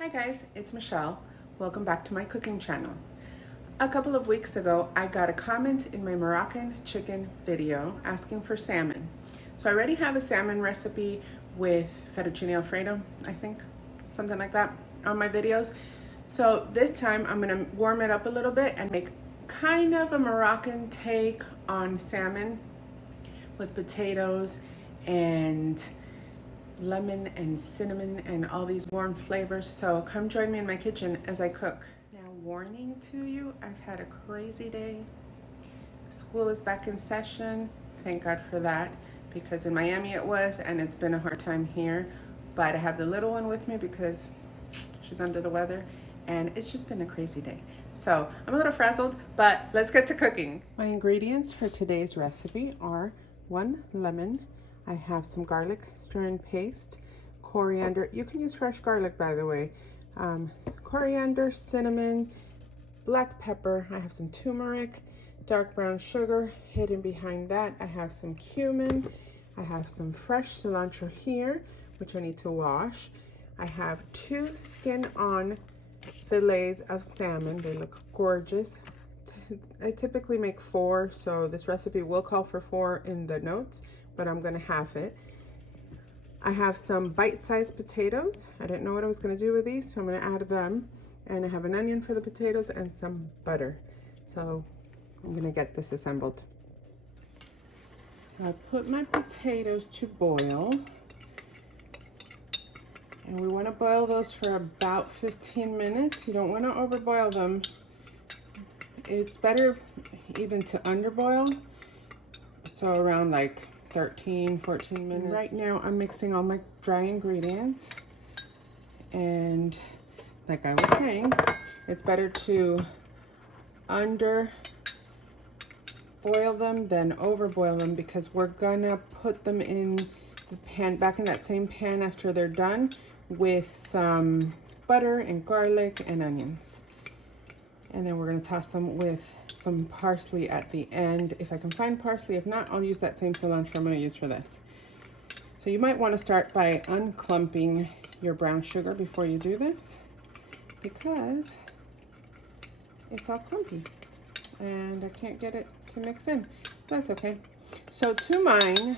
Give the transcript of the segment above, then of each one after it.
Hi guys, it's Michelle. Welcome back to my cooking channel. A couple of weeks ago, I got a comment in my Moroccan chicken video asking for salmon. So I already have a salmon recipe with fettuccine alfredo, I think, something like that, on my videos. So this time I'm gonna warm it up a little bit and make kind of a Moroccan take on salmon with potatoes and lemon and cinnamon and all these warm flavors. So come join me in my kitchen as I cook. Now, warning to you, I've had a crazy day. School is back in session. Thank God for that, because in Miami it was, and it's been a hard time here. But I have the little one with me because she's under the weather, and it's just been a crazy day. So I'm a little frazzled, but let's get to cooking. My ingredients for today's recipe are 1 lemon. I have some garlic stir-in paste, coriander. You can use fresh garlic, by the way. Coriander, cinnamon, black pepper. I have some turmeric, dark brown sugar. Hidden behind that, I have some cumin. I have some fresh cilantro here, which I need to wash. I have 2 skin-on fillets of salmon. They look gorgeous. I typically make 4, so this recipe will call for 4 in the notes, but I'm gonna half it. I have some bite-sized potatoes. I didn't know what I was gonna do with these, so I'm gonna add them. And I have an onion for the potatoes and some butter. So I'm gonna get this assembled. So I put my potatoes to boil. And we wanna boil those for about 15 minutes. You don't wanna overboil them. It's better even to underboil. So around like 13-14 minutes. Right now I'm mixing all my dry ingredients, and like I was saying, it's better to under boil them than over boil them, because we're gonna put them in the pan, back in that same pan after they're done, with some butter and garlic and onions, and then we're gonna toss them with some parsley at the end, if I can find parsley. If not, I'll use that same cilantro I'm going to use for this. So you might want to start by unclumping your brown sugar before you do this, because it's all clumpy and I can't get it to mix in. That's okay. So to mine,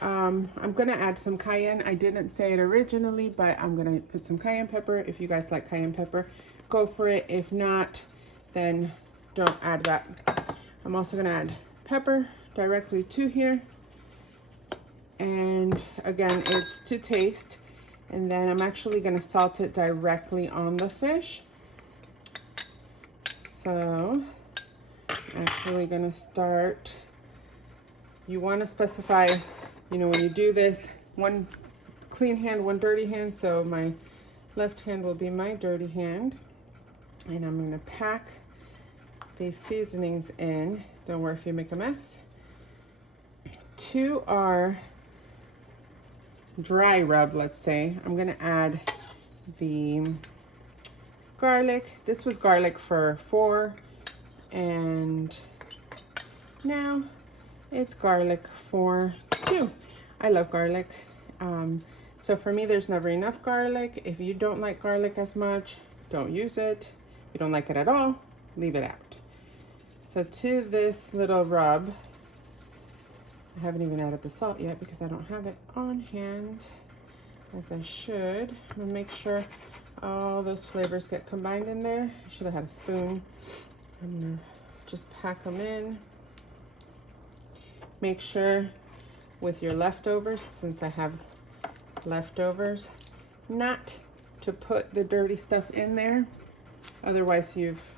I'm going to add some cayenne. I didn't say it originally, but I'm going to put some cayenne pepper. If you guys like cayenne pepper, go for it. If not, then don't add that. I'm also going to add pepper directly to here, and again, it's to taste. And then I'm actually going to salt it directly on the fish. So I'm actually going to start. You want to specify, you know, when you do this, 1 clean hand, 1 dirty hand. So my left hand will be my dirty hand, and I'm going to pack these seasonings in. Don't worry if you make a mess. 2 are dry rub, let's say. I'm gonna add the garlic. This was garlic for 4, and now it's garlic for 2. I love garlic. So for me, there's never enough garlic. If you don't like garlic as much, don't use it. If you don't like it at all, leave it out. So to this little rub, I haven't even added the salt yet because I don't have it on hand, as I should. I'm gonna make sure all those flavors get combined in there. I should have had a spoon. I'm gonna just pack them in. Make sure with your leftovers, since I have leftovers, not to put the dirty stuff in there. Otherwise you've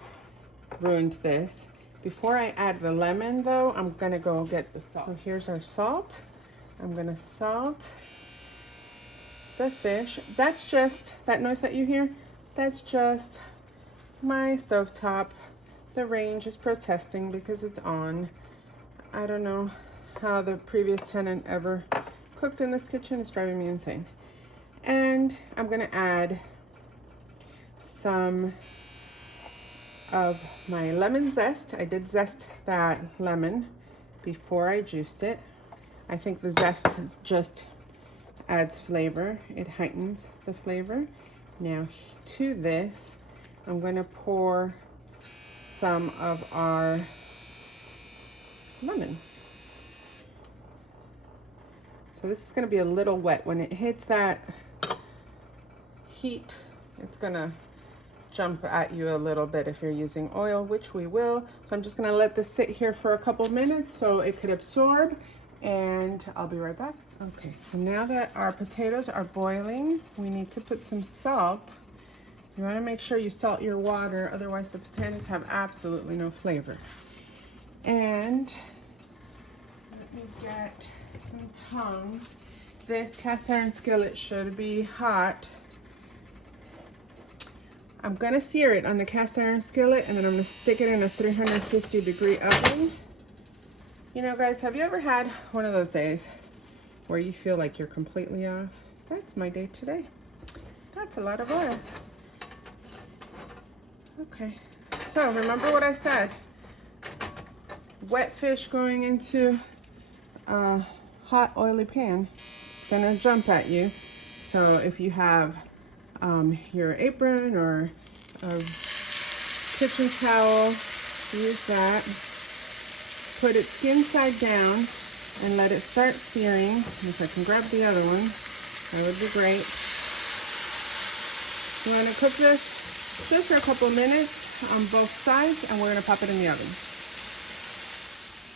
ruined this. Before I add the lemon though, I'm gonna go get the salt. So here's our salt. I'm gonna salt the fish. That's just, that noise that you hear, that's just my stovetop. The range is protesting because it's on. I don't know how the previous tenant ever cooked in this kitchen. It's driving me insane. And I'm gonna add some of my lemon zest. I did zest that lemon before I juiced it. I think the zest just adds flavor. It heightens the flavor. Now to this, I'm going to pour some of our lemon. So this is going to be a little wet. When it hits that heat, it's going to jump at you a little bit if you're using oil, which we will. So I'm just going to let this sit here for a couple minutes so it could absorb, and I'll be right back. Okay, so now that our potatoes are boiling, we need to put some salt. You want to make sure you salt your water, otherwise the potatoes have absolutely no flavor. And let me get some tongs. This cast iron skillet should be hot. I'm gonna sear it on the cast iron skillet, and then I'm gonna stick it in a 350-degree oven. You know, guys, have you ever had one of those days where you feel like you're completely off? That's my day today. That's a lot of oil. Okay, so remember what I said. Wet fish going into a hot oily pan, it's gonna jump at you. So if you have your apron or a kitchen towel, use that. Put it skin side down and let it start searing. If I can grab the other one, that would be great. You want to cook this just for a couple minutes on both sides, and we're going to pop it in the oven.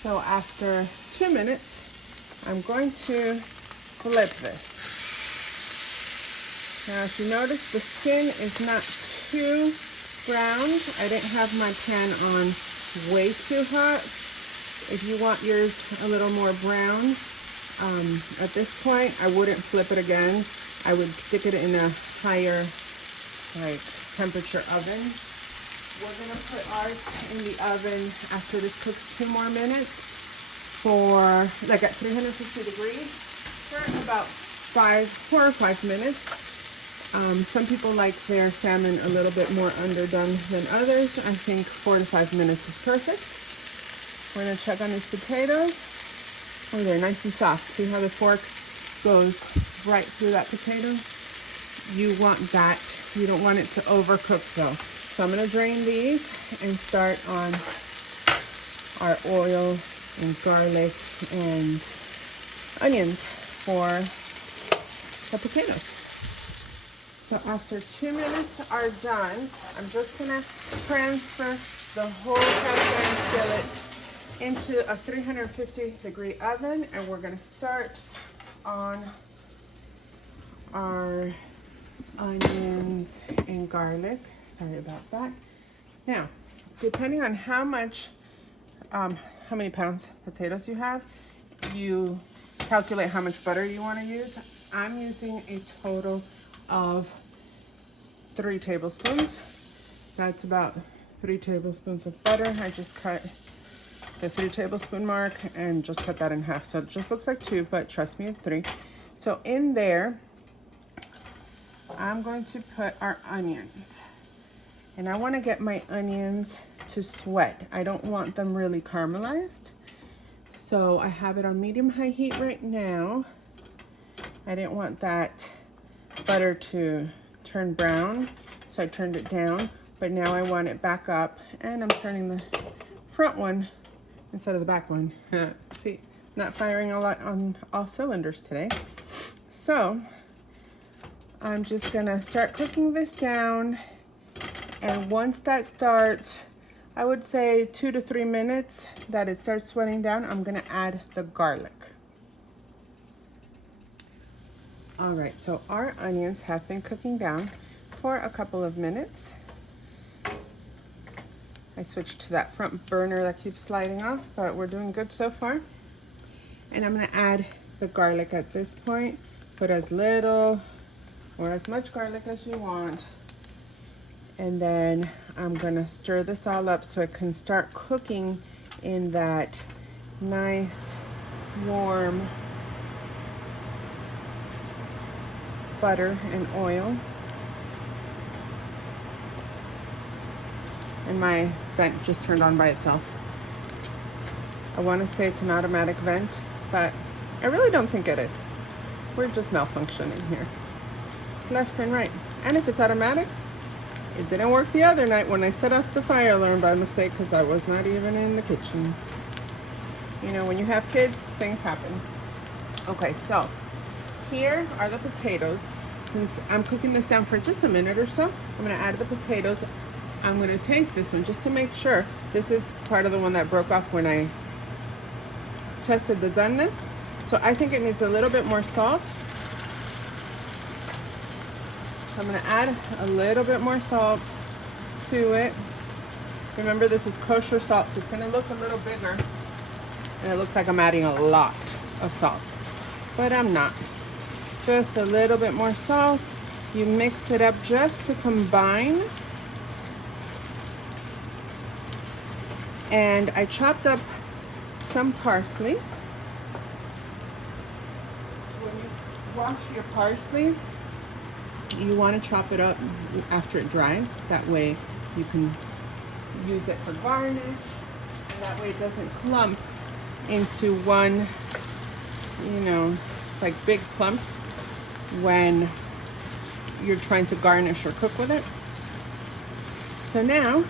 So after 2 minutes, I'm going to flip this. Now, as you notice, the skin is not too browned. I didn't have my pan on way too hot. If you want yours a little more brown, at this point, I wouldn't flip it again. I would stick it in a higher, temperature oven. We're gonna put ours in the oven after this cooks 2 more minutes for, at 350 degrees for about 4 or 5 minutes. Some people like their salmon a little bit more underdone than others. I think 4 to 5 minutes is perfect. We're gonna check on these potatoes. Oh, they're nice and soft. See how the fork goes right through that potato? You want that. You don't want it to overcook though. So I'm gonna drain these and start on our oil and garlic and onions for the potatoes. So after 2 minutes are done, I'm just gonna transfer the whole cast iron skillet into a 350-degree oven, and we're gonna start on our onions and garlic. Sorry about that. Now, depending on how many pounds potatoes you have, you calculate how much butter you want to use. I'm using a total of 3 tablespoons. That's about 3 tablespoons of butter. I just cut the 3 tablespoon mark and just cut that in half. So it just looks like 2, but trust me, it's 3. So in there, I'm going to put our onions. And I want to get my onions to sweat. I don't want them really caramelized. So I have it on medium-high heat right now. I didn't want that butter to turn brown, so I turned it down. But now I want it back up, and I'm turning the front one instead of the back one. See, not firing a lot on all cylinders today. So I'm just gonna start cooking this down. And once that starts, I would say 2 to 3 minutes that it starts sweating down, I'm gonna add the garlic. All right, so our onions have been cooking down for a couple of minutes. I switched to that front burner that keeps sliding off, but we're doing good so far. And I'm gonna add the garlic at this point. Put as little or as much garlic as you want. And then I'm gonna stir this all up so it can start cooking in that nice, warm butter and oil. And my vent just turned on by itself. I wanna say it's an automatic vent, but I really don't think it is. We're just malfunctioning here, left and right. And if it's automatic, it didn't work the other night when I set off the fire alarm by mistake because I was not even in the kitchen. You know, when you have kids, things happen. Okay, so here are the potatoes. Since I'm cooking this down for just a minute or so, I'm gonna add the potatoes. I'm gonna taste this one just to make sure. This is part of the one that broke off when I tested the doneness. So I think it needs a little bit more salt. So I'm gonna add a little bit more salt to it. Remember, this is kosher salt, so it's gonna look a little bigger. And it looks like I'm adding a lot of salt, but I'm not. Just a little bit more salt. You mix it up just to combine. And I chopped up some parsley. When you wash your parsley, you want to chop it up after it dries. That way you can use it for garnish. And that way it doesn't clump into one, you know, like big clumps when you're trying to garnish or cook with it. So now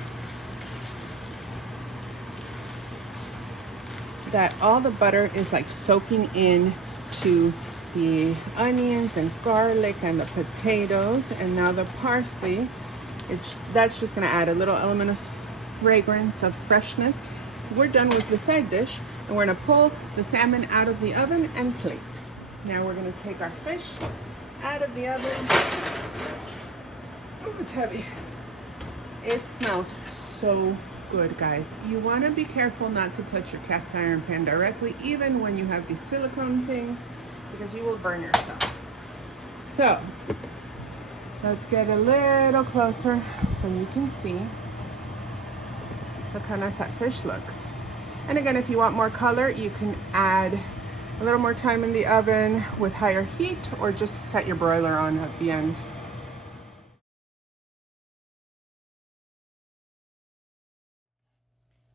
that all the butter is like soaking in to the onions and garlic and the potatoes, and now the parsley, that's just going to add a little element of fragrance, of freshness. We're done with the side dish, and we're going to pull the salmon out of the oven and plate. Now we're going to take our fish out of the oven. Oh, it's heavy. It smells so good, guys. You want to be careful not to touch your cast iron pan directly, even when you have these silicone things, because you will burn yourself. So let's get a little closer so you can see. Look how nice that fish looks. And again, if you want more color, you can add a little more time in the oven with higher heat, or just set your broiler on at the end.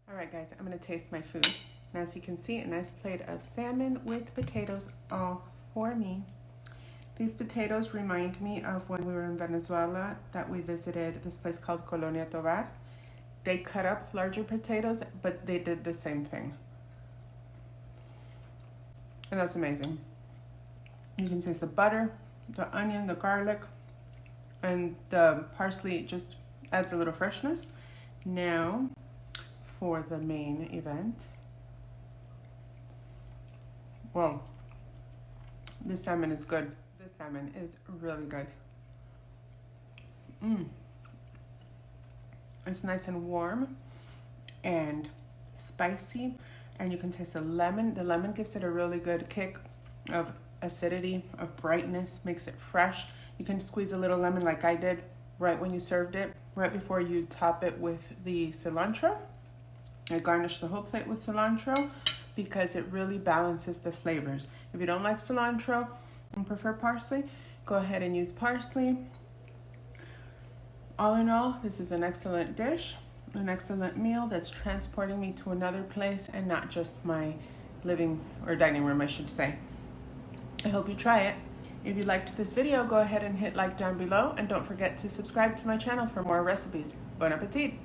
All right, guys, I'm gonna taste my food. Now, as you can see, a nice plate of salmon with potatoes all for me. These potatoes remind me of when we were in Venezuela, that we visited this place called Colonia Tovar. They cut up larger potatoes, but they did the same thing. And that's amazing. You can taste the butter, the onion, the garlic, and the parsley just adds a little freshness. Now, for the main event. Whoa, this salmon is good. This salmon is really good. It's nice and warm and spicy, and you can taste the lemon. The lemon gives it a really good kick of acidity, of brightness, makes it fresh. You can squeeze a little lemon like I did right when you served it, right before you top it with the cilantro. I garnish the whole plate with cilantro because it really balances the flavors. If you don't like cilantro and prefer parsley, go ahead and use parsley. All in all, this is an excellent dish, an excellent meal that's transporting me to another place and not just my living or dining room, I should say. I hope you try it. If you liked this video, go ahead and hit like down below, and don't forget to subscribe to my channel for more recipes. Bon appetit!